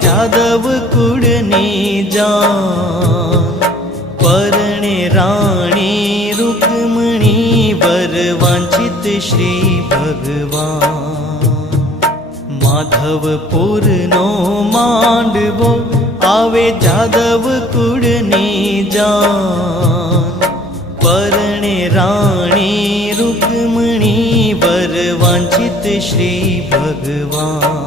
જાદવ કુળની જાન પરણે રાણી રૂકમણી વર વાંછિત શ્રી ભગવાન માધવપુરનો માંડવો આવે જાદવ કુળની જાન પરણે રાણી રૂકમણી વર વાંછિત શ્રી ભગવાન